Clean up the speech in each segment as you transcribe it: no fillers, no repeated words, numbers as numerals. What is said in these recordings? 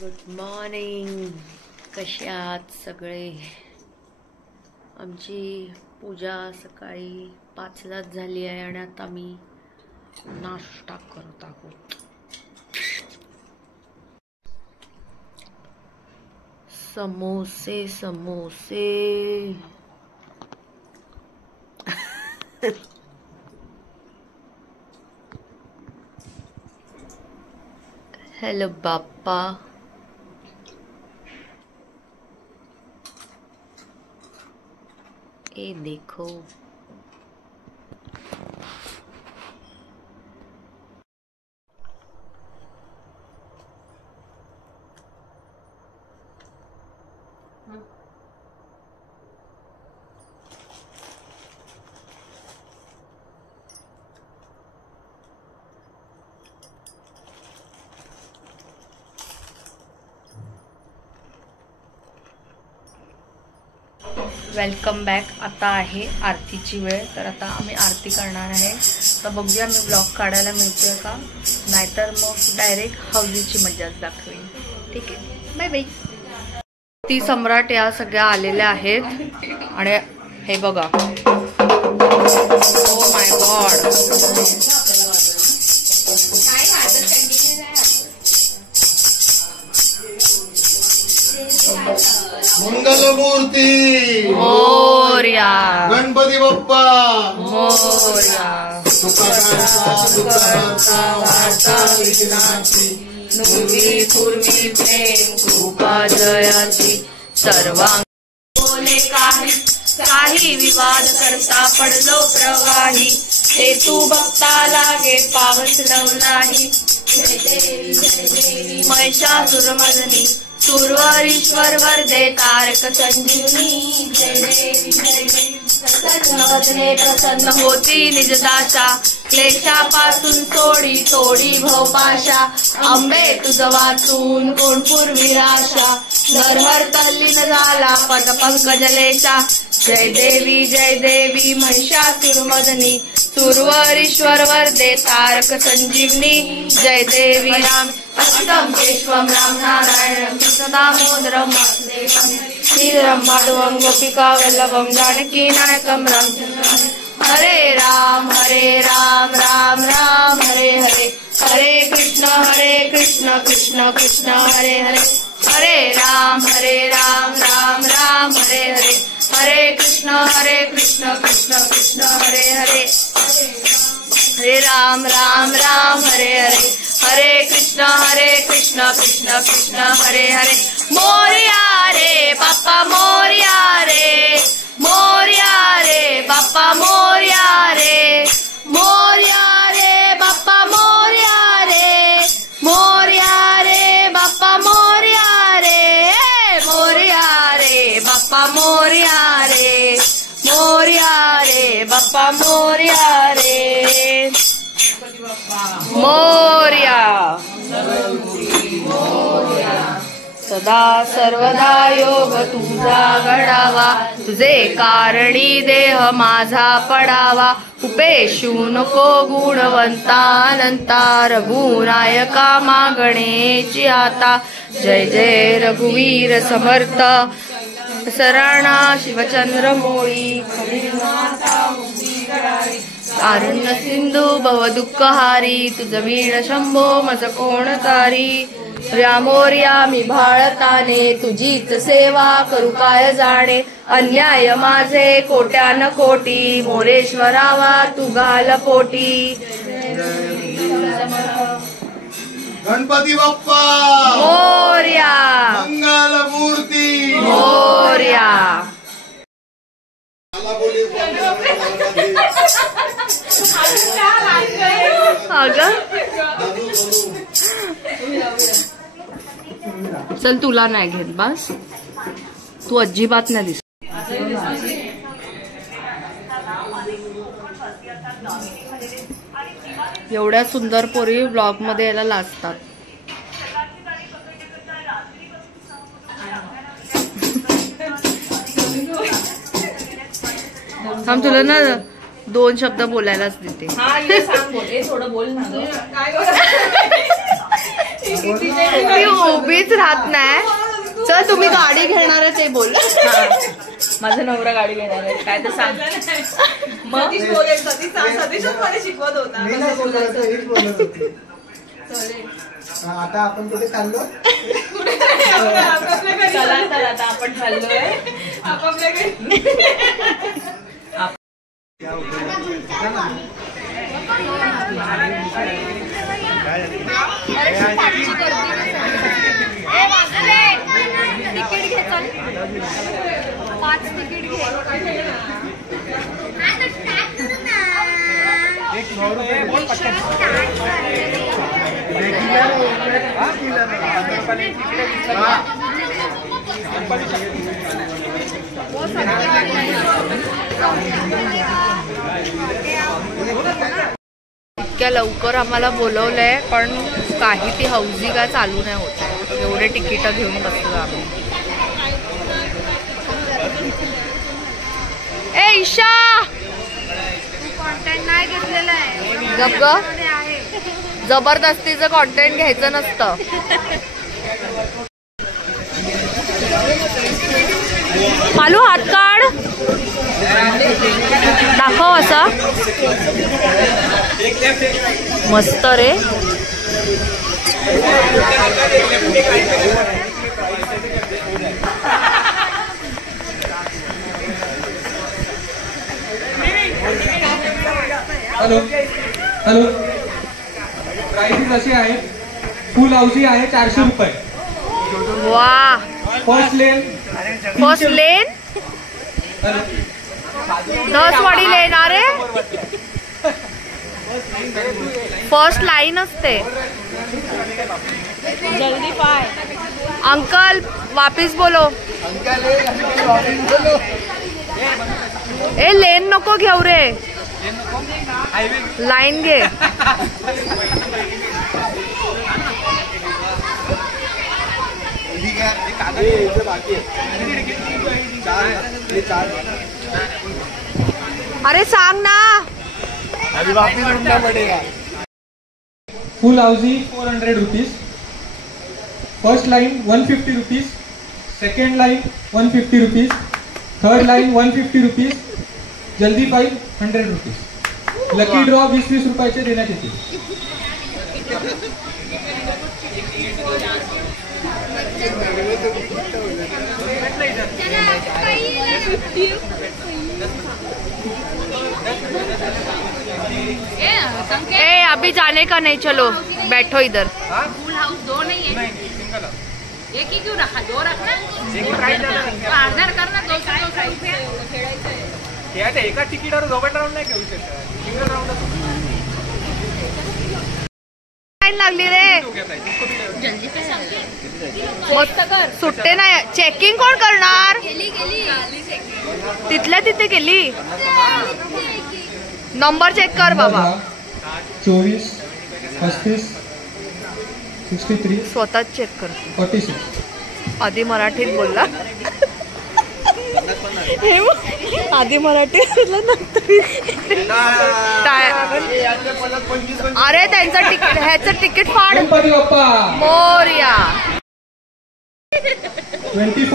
Good morning. कसे आहात सगळे? आमची पूजा सकाळी 5लाच झाली आहे आणि आता मी नाश्ता करत आहोत. समोसे समोसे. हेलो बाप्पा. ये देखो वेलकम बॅक. आता आहे आरतीची वेळ, तर आता आम्ही आरती करणार आहे. तर बघूया मी ब्लॉग काढायला मिळतोय का, नाहीतर मग डायरेक्ट हळदीची मजाच दाखवेन. ठीक आहे, बाय बाय. ती सम्राट या सगळ्या आलेल्या आहेत आणि हे बघा, ओ माय गॉड. मंगलमूर्ती मोरया. गणपती बाप्पा मोरया. नुरवी पूर्वी प्रेम कृपा जयाची सर्वांग बोले काही विवाद करता पडलो प्रवाही. ते तू बघता लागे पावसलं नाही. महिषासुरमर्दिनी सुरवरीश्वर वरदे तारक संजीवनी. जय देवी जय देवी प्रसन्न होती निजदाशा. क्लेशापासून तोडी भवपाशा. अंबे तुझ वाचून कोण पूर्वी आशा. नरहर तल्लीन झाला पद पंकजलेशा. जय देवी महिषासुरमर्दिनी सुरवरीश्वर वरदे तारक संजीवनी. जय देवी राम अच्युतम केशवम राम नारायणम कृष्णदामोदरम वासुदेवम श्रीधरम माधवम गोपिका वल्लभम जानकी नायकम रामचंद्रम. हरे राम राम राम हरे हरे. हरे कृष्ण कृष्ण कृष्ण हरे हरे. हरे राम राम राम हरे हरे. हरे कृष्ण कृष्ण कृष्ण हरे हरे. हरे राम राम हरे हरे. हरे कृष्ण कृष्ण कृष्ण हरे हरे. मोरया रे बाप्पा मोरया रे. मोरया रे बाप्पा मोरया रे. मोरया रे बाप्पा मोरया रे. मोरया रे बाप्पा मोरया रे. मोरया रे बाप्पा मोरया रे. मोरया रे बाप्पा मोरया रे. मोरया. सदा सर्वदा योग तुझा घडावा. तुझे कारणी देह माझा पडावा. उपेशू नको गुणवंता अनंता. रघुनायका मागणेची आता. जय जय रघुवीर समर्थ. शरणा शिवचंद्र मोळी. कारुण्य सिंधू भव दुःखहारी. तुझ वीण शंभो मज कोण तारी. मोरया मी भाळताने तुझीच सेवा करू काय जाणे. अन्याय माझे कोट्यान कोटी. मोरेश्वरावा तू घाल पोटी. गणपती बाप्पा मोरया. मंगलमूर्ती मोरया. चल तुला नाही घेत बस. तू अजिबात नाही दिसत. एवढ्या सुंदर पोरी ब्लॉग मध्ये यायला लाजतात. थांब, तुला ना 2 शब्द बोलायलाच देते. ती उभीच राहत नाही. चल तुम्ही गाडी घेणार आहे ते बोल. माझा नवरा गाडी घेणार आहे काय तर सांग. मग शिकवत होता. आता आपण कुठे चाललो? चला तर आता आपण चाललोय आपापल्या घरी. तिकीट घे चल. 5 तिकीट घे. इतक्या लवकर आम्हाला बोलवलंय पण काही ती हौजी काय चालू नाही होत. एवढे तिकीट घेऊन बसलो आम्ही. ए ईशा कॉन्टेंट नाही घेतलेलं आहे. गप्प जबरदस्तीचं कॉन्टेंट घ्यायचं नसतं. मालू हात काढ दाखव असा. मस्त रे. Hello hello. प्राइसेस असे आहेत. फुल हाऊसी आहे 400 रुपये. वा. फर्स्ट लेन धसवाडी लेन. अरे फर्स्ट लाईन असते. जल्दी पाय. अंकल वापिस बोलो. ए लेन नको घेऊ रे. लाईन घे. अरे सांग ना. अभी वापिस ढूंढना पड़ेगा. फुल housie 400 rupees. First line 150 rupees. Second line 150 rupees. Third line 150 rupees. जल्दी पाई 100 रुपीज. लकी ड्रॉ 20-20 रुपयाचे देण्यात येतील. ए अभी जाने का नहीं. चलो बैठो इधर. फुल हाउस 2 नहीं है. एक ही क्यों रखा? 2 रखना. आधार करना 200 रुपये. एका तिकीटावर दोघं राऊंड नाही घेऊ शकत. सिंगल राऊंड लाईन लागली रे. सुट्टे नाही. चेकिंग कोण करणार? तिथल्या तिथे गेली. नंबर चेक कर बाबा. 24 35 63 स्वतःच चेक कर. 46. आधी मराठीत बोलला. हे आधी मराठीत अरे त्यांचं तिकीट ह्याचं तिकीट फाड. गणपती बाप्पा मोरया. 24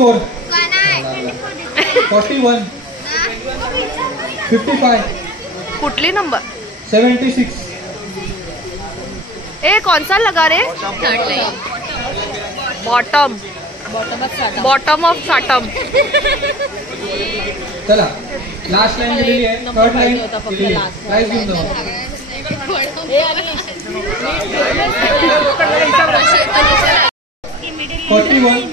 41 55 कुठली नंबर? 76. ए कौन सा लगा रे? Bottom of Satam. चला लास्ट लाइन दिलेली आहे. थर्ड लाइन दिलेली आहे. प्राइस घेऊन जाऊ. 41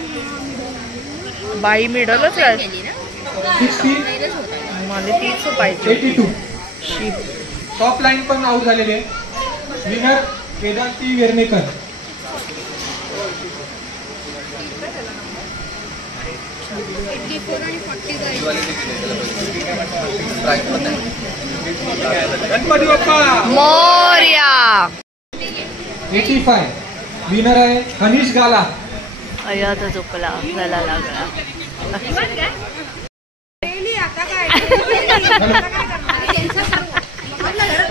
बाई मिडलच आहे. 60 मला 30 पाहिजे. 82. टॉप लाइन पण आउट झालेली आहे. विनर वेदांती वेर्णेकर. गणपती बाप्पा मोरया. 85. विनर आहे हनीश गाला. अय्या तर झोपला आपल्याला लागला.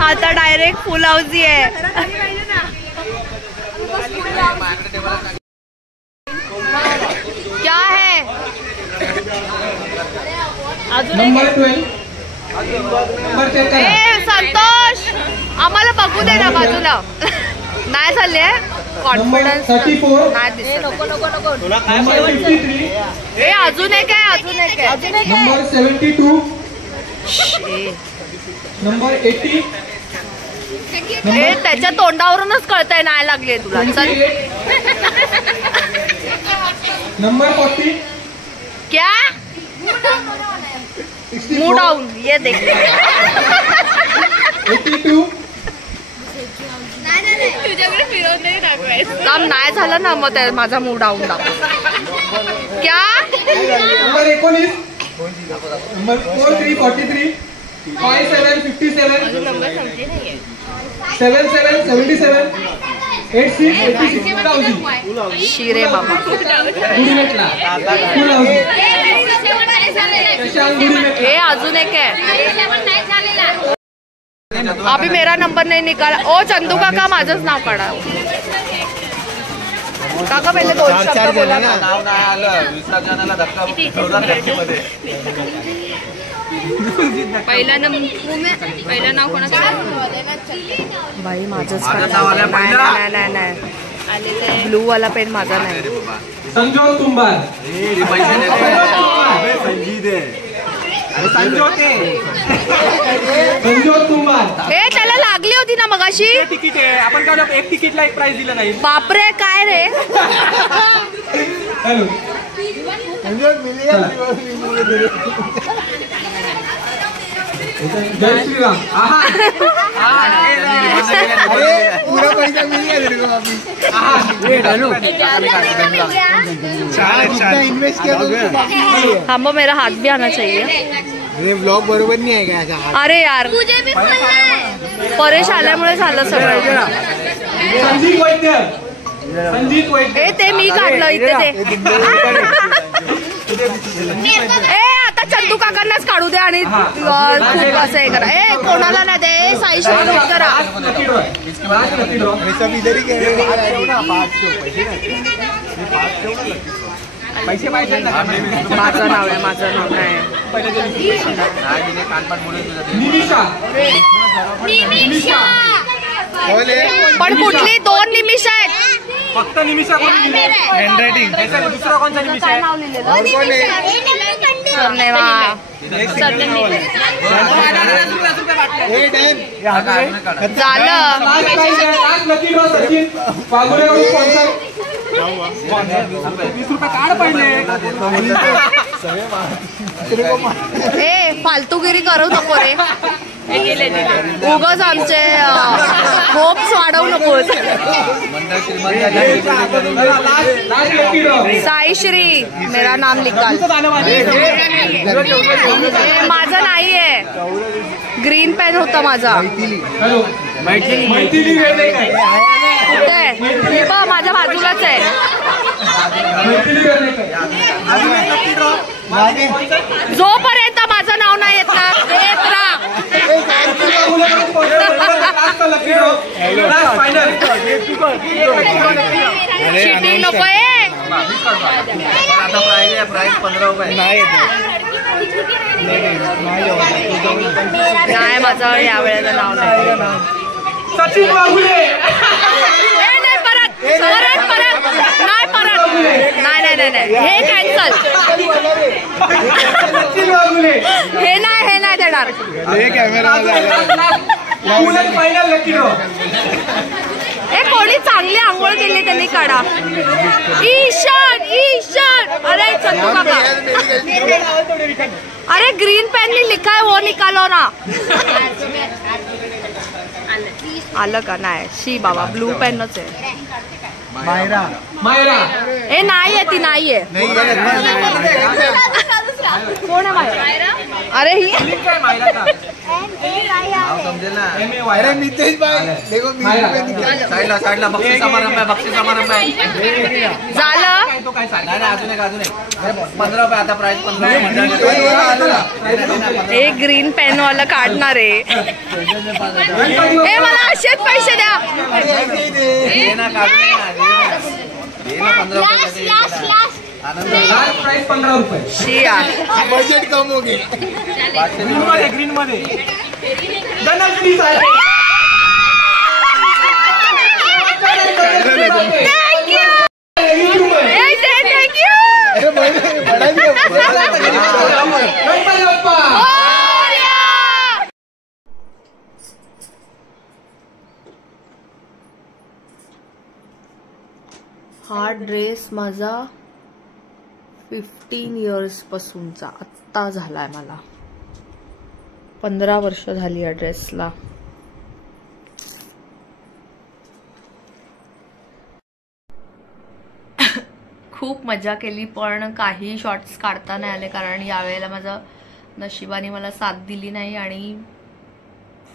आता डायरेक्ट फुल हाऊसी आहे. क्या है नंबर 12 नंबर चेक करा. ए संतोष आम्हाला बघू दे ना बाजूला. नाही झाले नंबर कॉन्फिडन्स 34 नाही दिसत. नंबर 53 ए अजून एक आहे अजून एक आहे. नंबर 72 ए, नंबर 80 ए त्याच्या तोंडावरूनच कळतंय नाही लागले तुला. चल 28 नंबर 40 क्या 64 मूड डाऊन ये देख. 82 तुझ्याकडे फिरवून नाही दाखवायचं काम नाही झालं ना मग माझा मूड डाऊन दाखव. क्या नंबर 19 नंबर 4343 57 57 77 77 86 86 2000 शिरे बाबा. गुडीमेटला फुल हाऊस शशांक गुडीमेटला. हे अजून एक आहे. अभी मेरा नंबर नहीं निकाला. ओ चंदू काका माझंच नाव काढा. काका पहिले 2 शब्द बोला ना. नाव नाही आलं विसर्जनाला धक्का धक्केमध्ये. पहिलं नाव कोणाचं? बाई माझंच माझं नाव आलंय पहिलं. नाही नाही ब्लू वाला पेन माझा नाही. संजोग तुंबार पैसे दे. संगीत संजोग तुंबार. हे त्याला लागली होती ना मगाशी. तिकीट आहे आपण काय एक तिकीटला एक प्राइस दिलं नाही. बापरे काय रे. हॅलो जय श्रीराम. पूरा पैसा मिल गया तेरे को अभी. इन्वेस्ट किया तो थांबो मेरा हाथ भी आना चाहिए. ये ब्लॉग बरोबर नहीं है क्या ऐसा. अरे यार परेश आल्यामुळे झालं सगळं. संजीत वैद्य संजीत वैद्य. ए ते मी काढलं इथे ते. ए आता चंदू काकांनाच काढू दे आणि खूप असं हे करा. ए कोणाला नाही दे. साईशी करा. सब इधर ही कह पैसे पाहिजे माझं नाव आहे माझं नाव नाही. कानपाट बोलून तुझा निमिषा पण कुठली 2 निमिष आहेत. फक्त निमिषा कोण हँडरायटिंग. दुसरा कोणता निमिषा काय आहे. नाव लिहिलेलं सरनेमा. झालं. आज लकी ड्रॉ सचिन वाघोरेकडून स्पॉन्सर. 20 रुपये काढ पहिले. ए फालतूगिरी करू नको रे. उगाच आमचे होप्स वाढवू नकोस. Last lucky draw. Sai Shri मेरा नाम निकाल. माझं नाहीये. ग्रीन पेन होता माझा. हॅलो मैथिली वेळेकर. कुठे बा माझ्या बाजूलाच आहे. मैथिली वेळेकर. जोपर्यंत माझं नाव नाही येत ना येत राहा. Lucky draw last final. Cheating नको आहे. आता प्राइस 15 रुपये नाही माझं या वेळेला नाव नाही. सचिन वाघुले. नाही परत परत परत नाही परत नाही हे कॅन्सल. सचिन वाघुले. हे नाही देणार. Final lucky draw. हे कोणी चांगली आंघोळ केली त्यांनी काढा. ईशान ईशान. अरे चंदू काका अरे ग्रीन पेन में लिखा है वो निकालो ना. आलं का नाही. शी बाबा ब्लू पेनच आहे. मायरा. हे नाहीये ती नाहीये. कोण आहे मायरा. अरे ही समजेल ना. अरे नितेश भाई देखो मायरा. साईडला बक्षीस समारंभ आहे. झालं. काय नाही नाही, अजून एक 15 रुपये आता प्राइस 15 हे ग्रीन पेन वाला काढणार आहे. ए मला असेच पैसे द्या. दे ना, काढून दे ना, दे ना 15 रुपये. आनंद लास्ट प्राइस 15 रुपये. शिया बजेट कम हो गए. ग्रीन मध्ये धनश्री साहेब. थँक्यू. अरे बड़ा दिया. गणपती बाप्पा. हा ड्रेस माझा 15 इयर्स पासूनचा आत्ता झालाय. मला 15 वर्ष झाली या ड्रेसला. खूप मजा केली पण काही शॉर्ट्स काढता नाही आले कारण यावेळेला माझं नशिबाने मला साथ दिली नाही आणि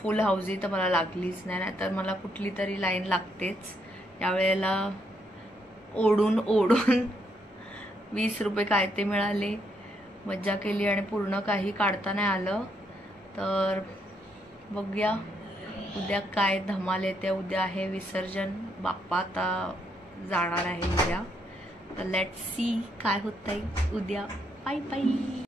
फुल हाऊसी तर मला लागलीच नाही. नाहीतर मला कुठली तरी लाईन लागतेच. यावेळेला ओढून 20 रुपये काय ते मिळाले. मज्जा केली आणि पूर्ण काही काढता नाही आलं. तर बघूया उद्या काय धमाल येते. उद्या आहे विसर्जन. बाप्पा आता जाणार आहे उद्या. तर लेट्स सी काय होतंय उद्या. Bye bye.